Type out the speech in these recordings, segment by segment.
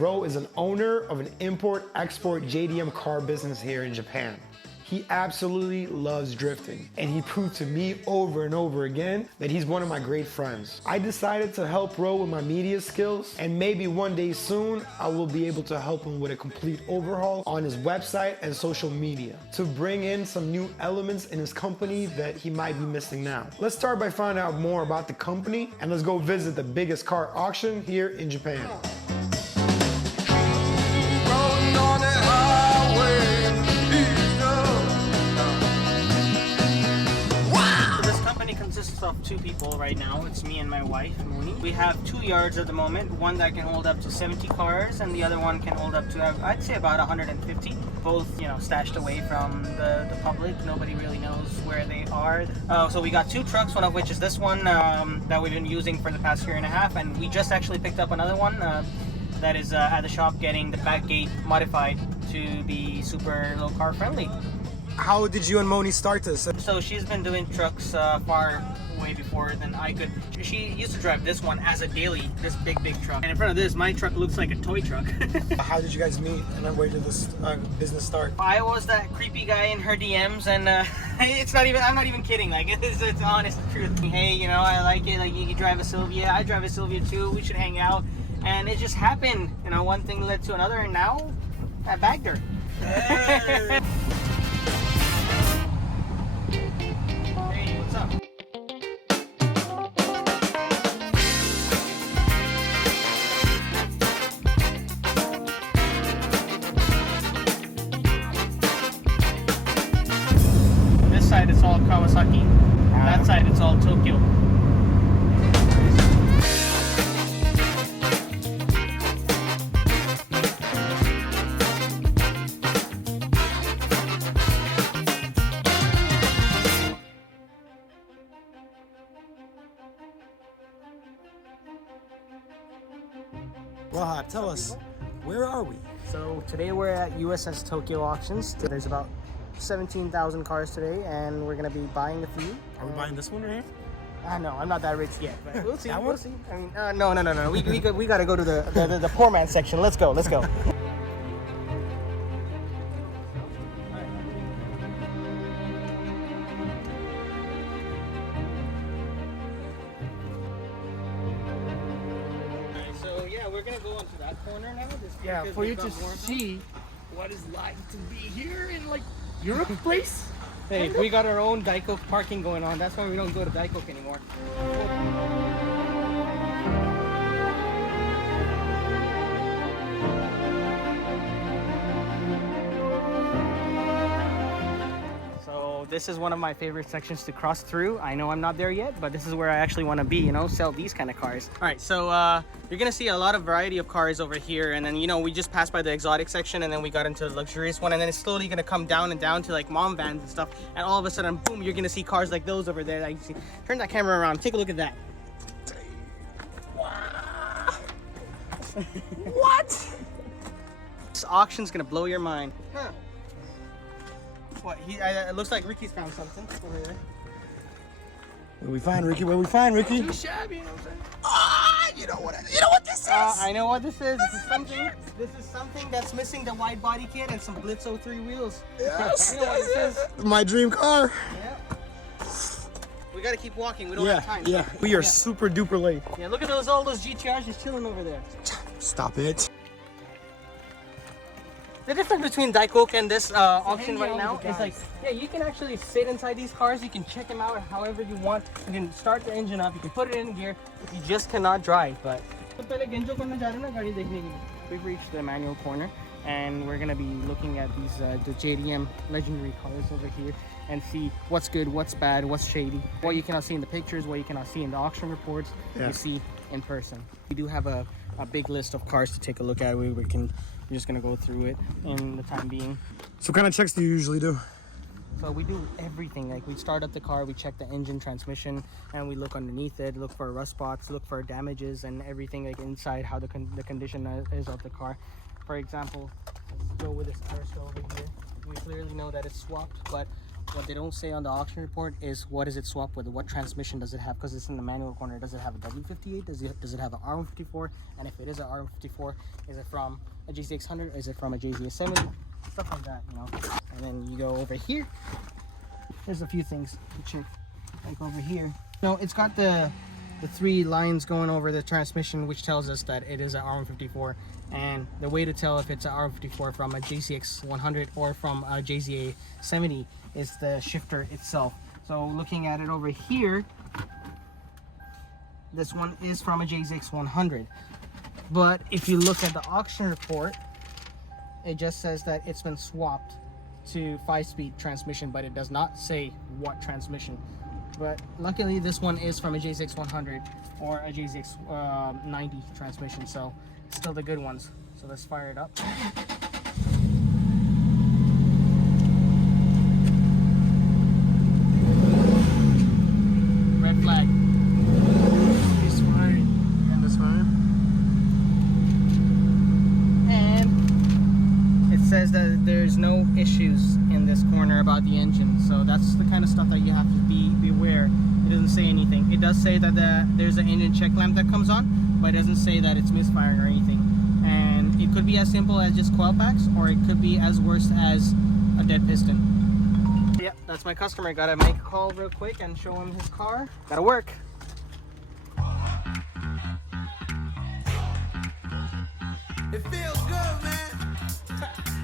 Ro is an owner of an import-export JDM car business here in Japan. He absolutely loves drifting, and he proved to me over and over again that he's one of my great friends. I decided to help Ro with my media skills, and maybe one day soon I will be able to help him with a complete overhaul on his website and social media to bring in some new elements in his company that he might be missing now. Let's start by finding out more about the company, and let's go visit the biggest car auction here in Japan. Consists of two people right now. It's me and my wife, Moni. We have 2 yards at the moment, one that can hold up to 70 cars and the other one can hold up to, I'd say, about 150. Both, you know, stashed away from the public. Nobody really knows where they are. So we got 2 trucks, one of which is this one that we've been using for the past year and a half, and we just actually picked up another one that is at the shop getting the back gate modified to be super low car friendly. How did you and Moni start this? So she's been doing trucks far way before than I could. She used to drive this one as a daily, this big truck. And in front of this, my truck looks like a toy truck. How did you guys meet, and then where did this business start? I was that creepy guy in her DMs, and it's not even, I'm not even kidding, like it's honest truth. Hey, you know, I like it, like you drive a Sylvia, I drive a Sylvia too, we should hang out. And it just happened, you know, one thing led to another, and now I bagged her. Hey. Hey, what's up? This side it's all Kawasaki. That side it's all Tokyo. Wahab, tell us, where are we? So today we're at USS Tokyo Auctions. There's about 17,000 cars today, and we're gonna be buying a few. Are we buying this one right here? No, I'm not that rich yet, but we'll see. That We'll one? see. I mean, no. We gotta go to the poor man section. Let's go. So yeah, we're gonna go into that corner now. Yeah, for you to see what it's like to be here in like Europe place. Hey, we got our own Daiko parking going on. That's why we don't go to Daiko anymore. So this is one of my favorite sections to cross through. I know I'm not there yet, but this is where I actually want to be, you know, sell these kind of cars. All right, so you're gonna see a lot of variety of cars over here, and then, you know, we just passed by the exotic section, and then we got into the luxurious one, and then it's slowly gonna come down and down to like mom vans and stuff, and all of a sudden, boom, you're gonna see cars like those over there that you see. Turn that camera around, take a look at that. Wow. What? This auction's gonna blow your mind. Huh. What? It looks like Ricky's found something over there. Where we find Ricky? Where we find Ricky? Too shabby, you know what I'm saying? Ah, you know what this is? I know what this is. This is something that's missing the wide body kit and some Blitz 03 wheels. Yes, You know what this is? my dream car. Yeah. We gotta keep walking. We don't have time. Yeah. We are super duper late. Yeah, look at all those GTRs just chilling over there. Stop it. The difference between Daikoku and this auction right out now with the is like, guys. yeah, you can actually sit inside these cars. You can check them out however you want. You can start the engine up. You can put it in gear. You just cannot drive. But we've reached the manual corner, and we're gonna be looking at these the JDM legendary cars over here and see what's good, what's bad, what's shady. What you cannot see in the pictures, what you cannot see in the auction reports, you see in person. We do have a big list of cars to take a look at. We're just gonna go through it in the time being. So what kind of checks do you usually do? So we do everything. Like, we start up the car, we check the engine, transmission, and we look underneath it, look for rust spots, look for damages and everything, like inside, how the condition is of the car. For example, let's go with this carousel over here. We clearly know that it's swapped, but What they don't say on the auction report is what is it swapped with, what transmission does it have, because it's in the manual corner. Does it have a W58? Does it have an R154? And if it is an R154, is it from a JZX100 or is it from a JZX70? Stuff like that, you know. And then you go over here. There's a few things to check. Like over here. No, it's got the 3 lines going over the transmission, which tells us that it is an R154. And the way to tell if it's an R154 from a JZX100 or from a JZA70 is the shifter itself. So looking at it over here, this one is from a JZX100. But if you look at the auction report, it just says that it's been swapped to 5-speed transmission, but it does not say what transmission. But luckily this one is from a JZX100 or a JZX90 transmission, so still the good ones. So let's fire it up. Red flag. This way and this way. And it says that there's no issues in this corner about the engine, so that's the kind of stuff that you have to beware. It doesn't say anything. It does say that there's an engine check lamp that comes on, but it doesn't say that it's misfiring or anything. And it could be as simple as just coil packs, or it could be as worse as a dead piston. Yeah, that's my customer. Gotta make a call real quick and show him his car. Gotta work. It feels good, man.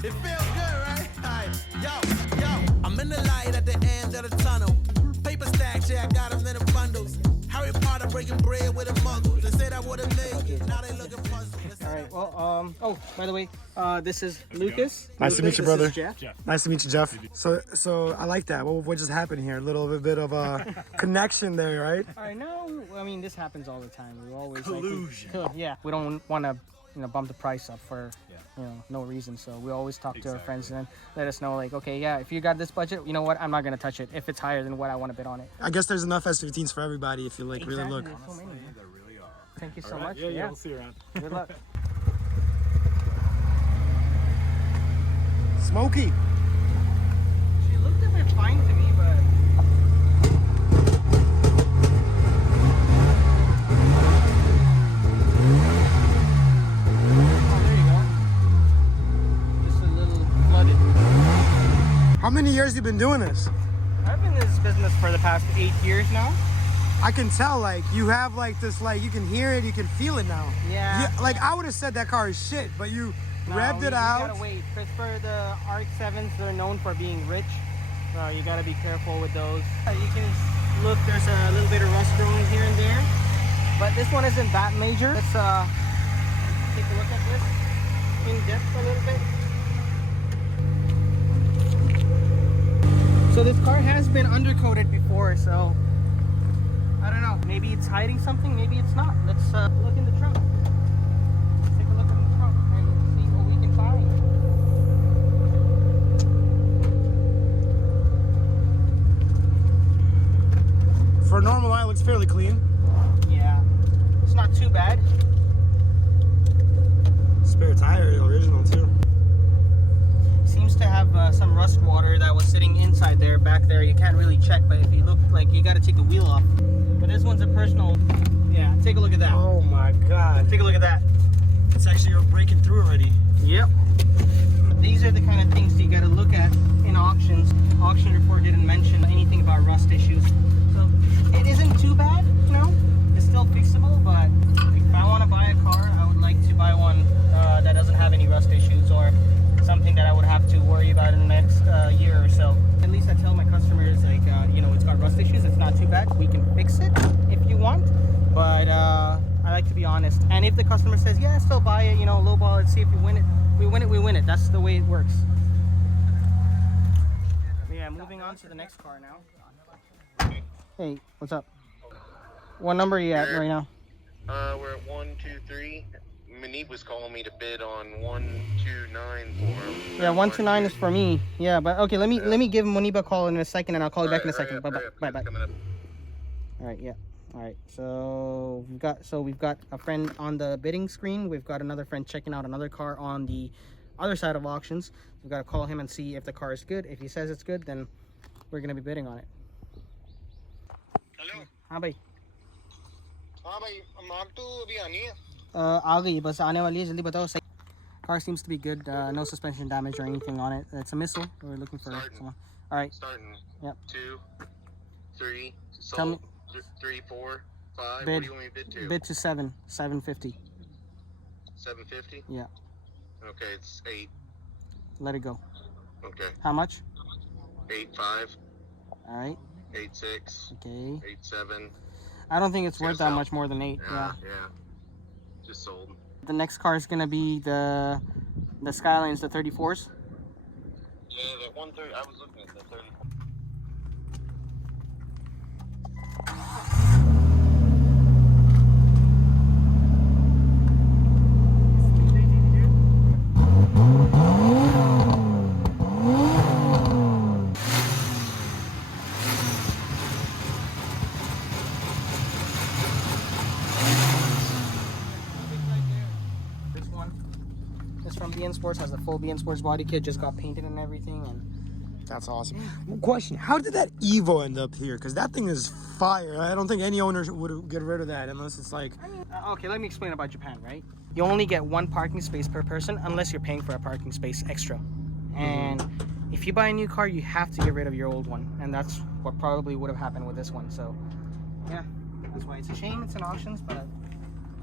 It feels good, right? Alright, yo, I'm in the light at the end of the tunnel. Paper stacks, yeah, I got them in the bundles. Harry Potter breaking bread with a muggle. They said I would've made it, now they looking puzzled. Alright, well, oh, by the way, this is Lucas. Nice to meet you, brother. This is Jeff. Nice to meet you, Jeff. So I like that. What just happened here? A little bit of a connection there, right? I know. I mean, this happens all the time. We always collusion. Yeah, we don't want to, bump the price up for, no reason. So we always talk to our friends and let us know, like, okay, yeah, if you got this budget, you know what? I'm not gonna touch it if it's higher than what I want to bid on it. I guess there's enough S15s for everybody if you like really look. There's so many. There really are. Thank you so All right. much. Yeah, we'll see you around. Good luck. Smoky. She looked a bit fine to me, but. How many years you been doing this? I've been in this business for the past 8 years now. I can tell, like, you have like this, like, you can hear it, you can feel it now. Yeah. Like, I would have said that car is shit, but you revved it out. You gotta wait. Because for the RX-7s, they're known for being rich. So you gotta be careful with those. You can look, there's a little bit of rust growing here and there. But this one isn't that major. Let's take a look at this in depth a little bit. So this car has been undercoated before, so I don't know. Maybe it's hiding something, maybe it's not. Let's look in the trunk. Let's take a look in the trunk and see what we can find. For a normal eye, it looks fairly clean. Yeah, it's not too bad. Spare tire, original too. Seems to have some rust water that was sitting inside there, back there. You can't really check, but if you look, like, you got to take the wheel off. But this one's a personal. Yeah, take a look at that. Oh my God. Take a look at that. It's actually breaking through already. Yep. These are the kind of things that you got to look at in auctions. Auction report didn't mention anything about rust issues. So it isn't too bad, It's still fixable, but if I want to buy a car, I would like to buy one that doesn't have any rust issues or something that I would have to worry about in the next year or so. At least I tell my customers, like, it's got rust issues. It's not too bad. We can fix it if you want, but I like to be honest. And if the customer says, yeah, still buy it, lowball it, see if you win it. We win it, we win it. That's the way it works. Yeah, moving on to the next car now. Hey, what's up? What number are you at right now? We're at 123. Manib was calling me to bid on 129 for him. Yeah, 129 is for me. Yeah, but okay, let me give Manib a call in a second, and I'll call you back in a second. Bye. All right, yeah. All right, so we've got a friend on the bidding screen. We've got another friend checking out another car on the other side of auctions. We've got to call him and see if the car is good. If he says it's good, then we're gonna be bidding on it. Hello हाँ भाई हाँ भाई माल तो अभी आनी है आ गई बस आने वाली है जल्दी बताओ सही. Car seems to be good. No suspension damage or anything on it. It's a missile. We're looking for someone. All right. starting Yep. 2 3 Tell me- sold 3 4 5 Bid. what do you want me to bid to Bid to 750. 750 Yeah. okay it's 8 Let it go. okay How much? 8 5 All right. 8 6 Okay. 8 7 I don't think it's worth that sell. much more than 8. Yeah. yeah just sold The next car is gonna be the Skylines, the 34s. yeah that 130 I was looking at the 30 This one is from BN Sports. Has the full BN Sports body kit. Just got painted and everything. And That's awesome. Question: how did that Evo end up here? Because that thing is fire. I don't think any owner would get rid of that unless it's like. okay, let me explain about Japan. Right, you only get one parking space per person unless you're paying for a parking space extra. And if you buy a new car, you have to get rid of your old one, and that's what probably would have happened with this one. So, yeah, that's why it's a shame it's in auctions, but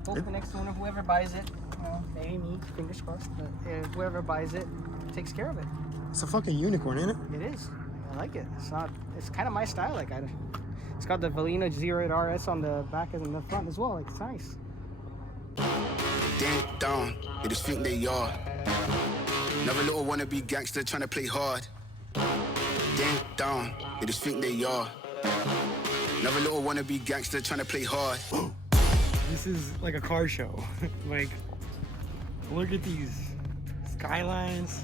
hope the next owner, whoever buys it, you know, maybe me, fingers crossed, but whoever buys it takes care of it. It's a fucking unicorn, isn't it? It is. I like it. It's kind of my style. Like it's got the Valino Z8 RS on the back and the front as well. Like it's nice. Ding dong, they just think they are. Another little wannabe gangster trying to play hard. Ding dong, they just think they are. Another little wannabe gangster trying to play hard. This is like a car show. Like, look at these Skylines,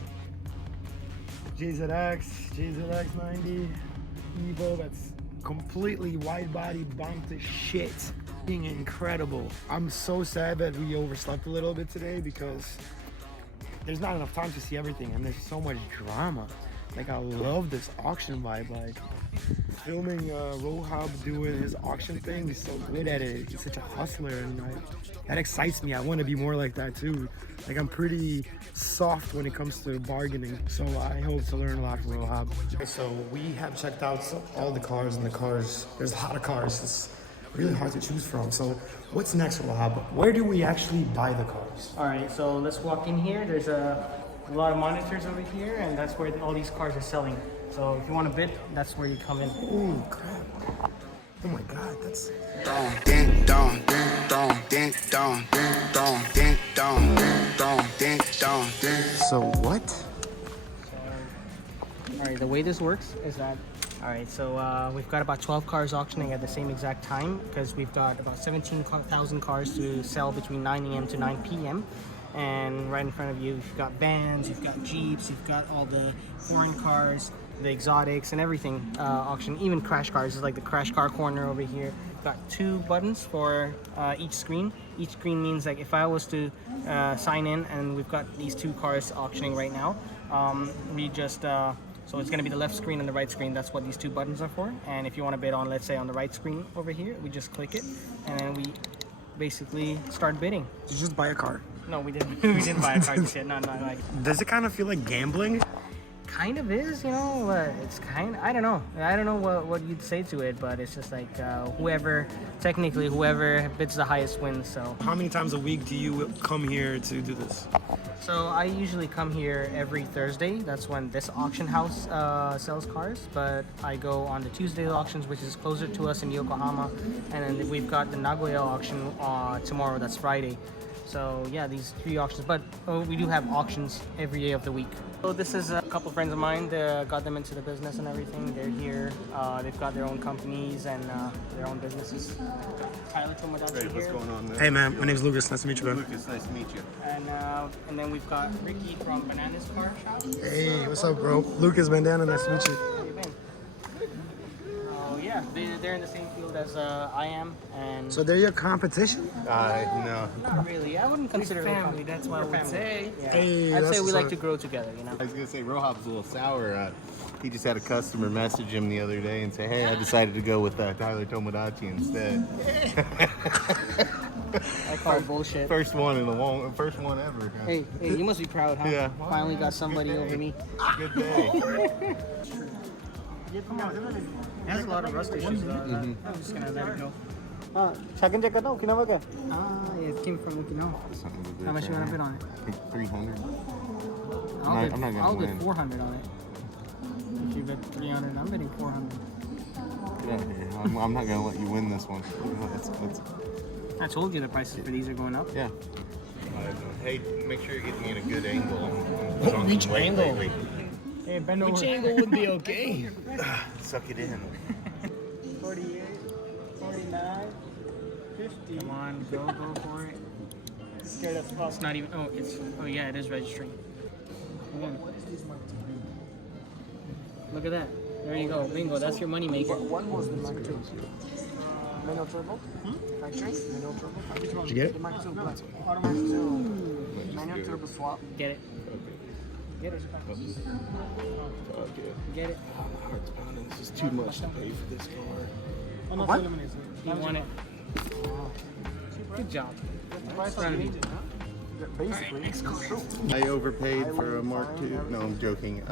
JZX 90, Evo. That's completely wide body, bombed to shit. Being incredible. I'm so sad that we overslept a little bit today because there's not enough time to see everything, and there's so much drama. Like, I love this auction vibe. Like, filming Rohab doing his auction thing, he's so good at it. He's such a hustler, and like, that excites me. I want to be more like that too. Like, I'm pretty soft when it comes to bargaining, so I hope to learn a lot from Rohab. So we have checked out all the cars, and the cars, there's a lot of cars. It's really hard to choose from. So what's next, Rohab? Where do we actually buy the cars? All right, so let's walk in here. There's a lot of monitors over here, and that's where all these cars are selling. So if you want to bid, that's where you come in. Oh crap! Oh my God, that's. Ding dong, ding dong, ding dong, ding dong, ding dong, ding dong, ding dong, ding. So what? All right, the way this works is that, all right, so we've got about 12 cars auctioning at the same exact time because we've got about 17,000 cars to sell between 9 a.m. to 9 p.m. And right in front of you, you've got vans, you've got Jeeps, you've got all the foreign cars, the exotics and everything auction, even crash cars. It's like the crash car corner over here. Got 2 buttons for each screen. Each screen means like if I was to sign in, and we've got these 2 cars auctioning right now, we just so it's going to be the left screen and the right screen. That's what these 2 buttons are for. And if you want to bid on, let's say on the right screen over here, we just click it, and then we basically start bidding. Did you just buy a car? No, we didn't. We didn't buy a car. Shit, not like. Does it kind of feel like gambling? Kind of is, you know. It's kind. I don't know. I don't know what you'd say to it, but it's just like whoever bids the highest wins. So. How many times a week do you come here to do this? So I usually come here every Thursday. That's when this auction house sells cars. But I go on the Tuesday auctions, which is closer to us in Yokohama, and then we've got the Nagoya auction tomorrow. That's Friday. So yeah, these 3 auctions, but we do have auctions every day of the week. So this is a couple friends of mine that got them into the business and everything. They're here. They've got their own companies and their own businesses. Tyler Tomodachi here. what's going on, man? Hey man, my name's Lucas. Nice to meet you, man. Lucas, nice to meet you. And then we've got Ricky from Bananas Car Shop. Hey, what's up, bro? Lucas Bandana, nice to meet you. How you been? Oh yeah, they're in the same field as I am, and So they're your competition? No. not really. I wouldn't consider it a family, that's what I We're would family. say. Yeah. Hey, I'd that's say we what's like up. to grow together, you know. I was gonna say Rohab's a little sour. He just had a customer message him the other day and say, "Hey, I decided to go with Tyler Tomodachi instead." I call it bullshit. First one ever. Hey, you must be proud, huh? Yeah. Finally got somebody over me. Good day. It has a lot of rust issues though. I'm just gonna let it go. Check ka daw, Okinawa ka? It came from Okinawa. How much you wanna bid on it? 300. I'll I'm not gonna I'll bid win. 400 on it. If you bid 300, I'm bidding 400. Get out of here. I'm not gonna let you win this one. I told you the prices for these are going up. Yeah. Hey, make sure you're getting me in a good angle. Which angle? Hey, bend over. Which angle would be okay? Suck it in. 48, 49, 50. Come on, go for it. Scared as fuck. It's not even. Oh yeah, it is registering. Look at that. There you go. Bingo. That's your money maker. One was the Mark II. Manual turbo? Factory? Manual turbo? Did you get it? The Mark II Black. Automatic 2. Manual turbo swap. Get it. Get it. Get it. This is too much to pay for this car. What? You want it. Good job. Proud of you. Basically, it's true. I overpaid for a Mark II. No, I'm joking.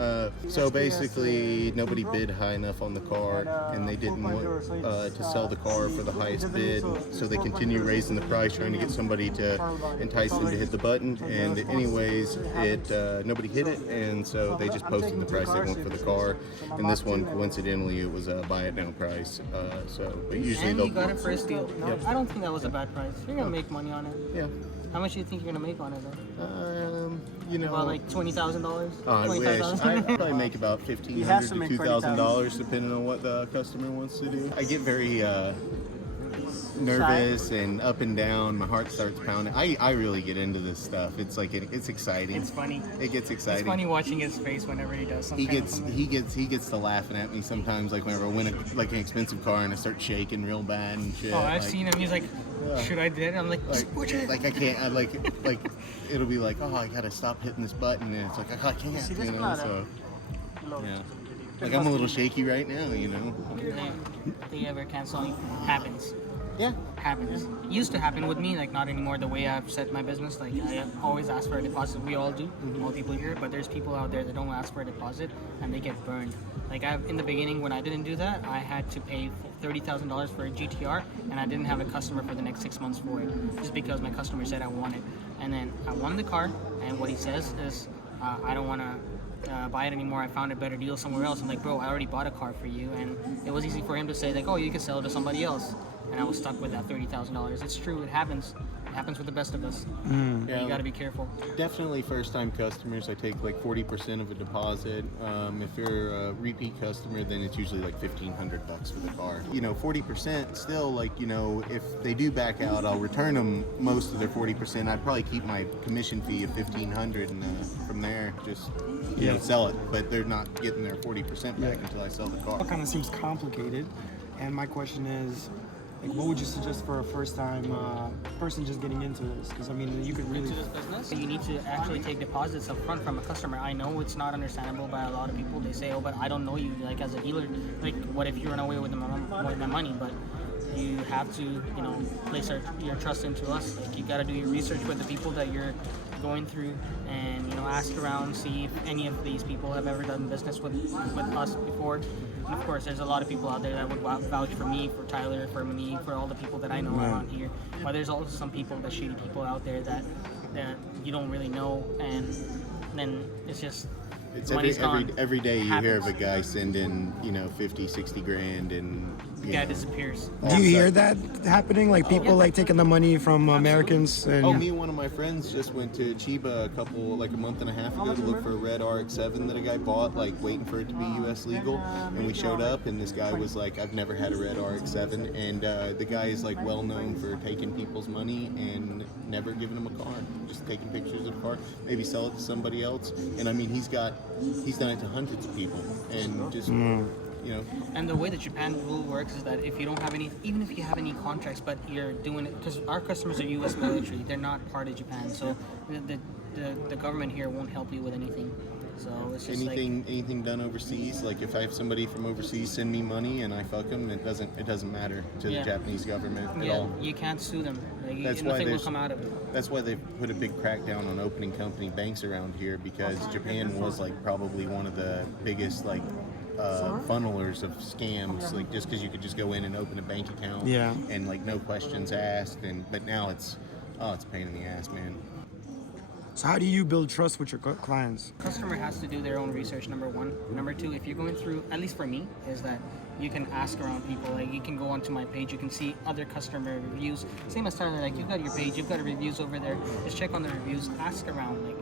So basically, nobody bid high enough on the car, and they didn't want to sell the car for the highest bid. So they continue raising the price, trying to get somebody to entice them to hit the button. And anyways, nobody hit it, and so they just posted the price they want for the car. And this one, coincidentally, it was a buy it now price. But usually And they'll. you got it for a steal. Yep. I don't think that was a bad price. You're gonna make money on it. Yeah. How much do you think you're gonna make on it though? You know. About like $20,000. I wish. I probably make about $1,500 to $2,000 depending on what the customer wants to do. I get very nervous and up and down. My heart starts pounding. I really get into this stuff. It's like it's exciting. It's funny. It gets exciting. It's funny watching his face whenever he does something. He gets to laughing at me sometimes, like whenever I win an expensive car and I start shaking real bad and shit. Oh, I've seen him. He's like, should I do it? I'm like, like I can't. I like it'll be like, oh, I gotta stop hitting this button, and it's like I can't. You know, so yeah. Like I'm a little shaky right now. You know. They ever cancel happens. Yeah. Happens. Used to happen with me, like not anymore. The way I've set my business, like I always ask for a deposit. We all do, all people here. But there's people out there that don't ask for a deposit and they get burned. Like in the beginning, when I didn't do that, I had to pay $30,000 for a GTR, and I didn't have a customer for the next 6 months for it, just because my customer said I want it. And then I won the car, and what he says is, I don't want to buy it anymore. I found a better deal somewhere else. I'm like, bro, I already bought a car for you, and it was easy for him to say like, oh, you can sell it to somebody else. And I was stuck with that $30,000. It's true, it happens. It happens with the best of us. Yeah. You got to be careful. Definitely first-time customers, I take like 40% of a deposit. If you're a repeat customer, then it's usually like $1,500 for the car. You know, 40% still, like, you know, if they do back out, I'll return them most of their 40%. I'd probably keep my commission fee of $1,500, and from there, just you know, sell it. But they're not getting their 40% back until I sell the car. It kind of seems complicated, and my question is, like, what would you suggest for a first-time person just getting into this? Because I mean, you could really. Into this business, you need to actually take deposits up front from a customer. I know it's not understandable by a lot of people. They say, oh, but I don't know you, like as a dealer. Like, what if you run away with my money? But you have to, you know, place your trust into us. Like, you got to do your research with the people that you're going through, and you know, ask around, see if any of these people have ever done business with us before. And of course, there's a lot of people out there that would vouch for me, for Tyler, for me, for all the people that I know around here. But there's also some people, the shady people out there that you don't really know, and then it's just It's money's gone. every day you hear of Happens. a guy sending, you know, 50, 60 grand, and The guy disappears. Do you hear that happening? Like people like taking the money from Americans? And Oh, me and one of my friends just went to Chiba a month and a half ago to look for a red RX-7 that a guy bought, like waiting for it to be U.S. legal. And we showed up, and this guy was like, "I've never had a red RX-7," and the guy is like well known for taking people's money and never giving them a car, just taking pictures of the car, maybe sell it to somebody else. And I mean, he's done it to hundreds of people, and just. you know. And the way the Japan rule works is that if you don't have any, even if you have any contracts, but you're doing it, because our customers are U.S. military, they're not part of Japan, so the government here won't help you with anything. So it's just anything done overseas. Like if I have somebody from overseas send me money and I fuck them, it doesn't matter to the Japanese government at all. You can't sue them. Like, That's nothing why will come out of it. That's why they put a big crackdown on opening company banks around here, because Japan was like probably one of the biggest like funnelers of scams. Like just because you could just go in and open a bank account, and like no questions asked. But now it's a pain in the ass, man. So how do you build trust with your clients? Customer has to do their own research, number one. Number two, if you're going through, at least for me, is that you can ask around people. Like you can go onto my page, you can see other customer reviews. Same as Tyler, like you've got your page, you've got reviews over there. Just check on the reviews, ask around. Like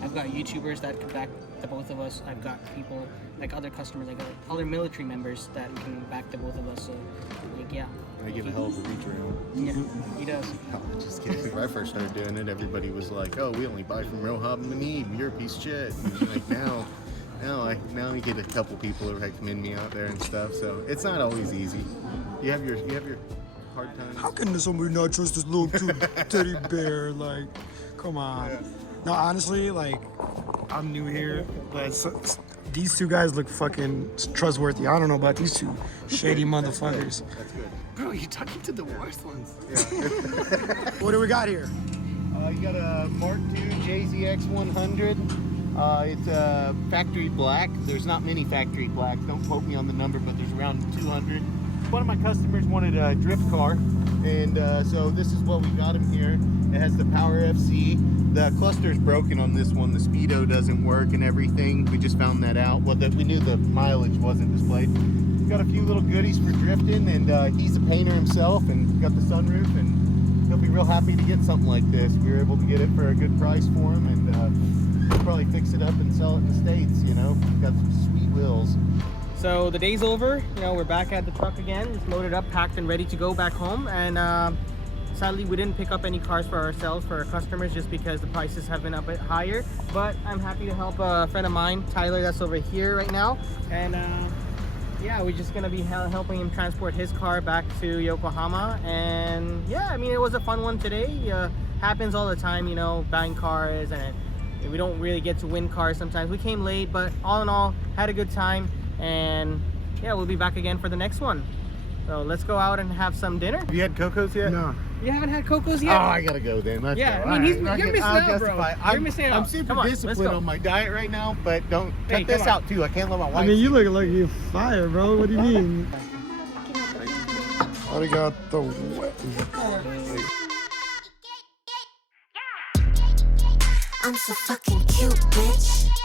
I've got YouTubers that can back the both of us. I've got people like other customers, like other military members that can back the both of us. So like I give a hell of a reach around. Yeah, he does. No, just kidding. When I first started doing it, everybody was like, "Oh, we only buy from Rohab and Manib. You're a piece of shit." And like now I get a couple people who recommend me out there and stuff. So it's not always easy. You have your hard times. How can somebody not trust this little cute teddy bear? Like, come on. Yeah. No, honestly, like I'm new here, but these two guys look fucking trustworthy. I don't know about these two shady motherfuckers. That's good. Bro, you're talking to the worst ones. Yeah. What do we got here? You got a Mark II JZX 100. It's a factory black. There's not many factory blacks. Don't quote me on the number, but there's around 200. One of my customers wanted a drift car, and so this is what we got him here. It has the Power FC. The cluster's broken on this one. The speedo doesn't work and everything. We just found that out. Well, we knew the mileage wasn't displayed. We've got a few little goodies for drifting, and he's a painter himself, and got the sunroof, and he'll be real happy to get something like this. We were able to get it for a good price for him, and we'll probably fix it up and sell it in the States. You know, we've got some sweet wheels. So the day's over. You know, we're back at the truck again. It's loaded up, packed, and ready to go back home. And sadly, we didn't pick up any cars for ourselves, for our customers, just because the prices have been a bit higher. But I'm happy to help a friend of mine, Tyler, that's over here right now. And yeah, we're just gonna be helping him transport his car back to Yokohama. And yeah, I mean, it was a fun one today. Happens all the time, you know, buying cars, and we don't really get to win cars sometimes. We came late, but all in all, had a good time. And yeah, we'll be back again for the next one. So let's go out and have some dinner. Have you had Coco's yet? No. You haven't had Coco's yet? Oh, I gotta go then. Let's go. I mean, you're missing out, bro. You're missing out. I'm super disciplined on my diet right now, but don't cut this out too. I can't let my wife. I mean, you look like you're fire, bro. What do you mean? Arigato. I'm so fucking cute, bitch.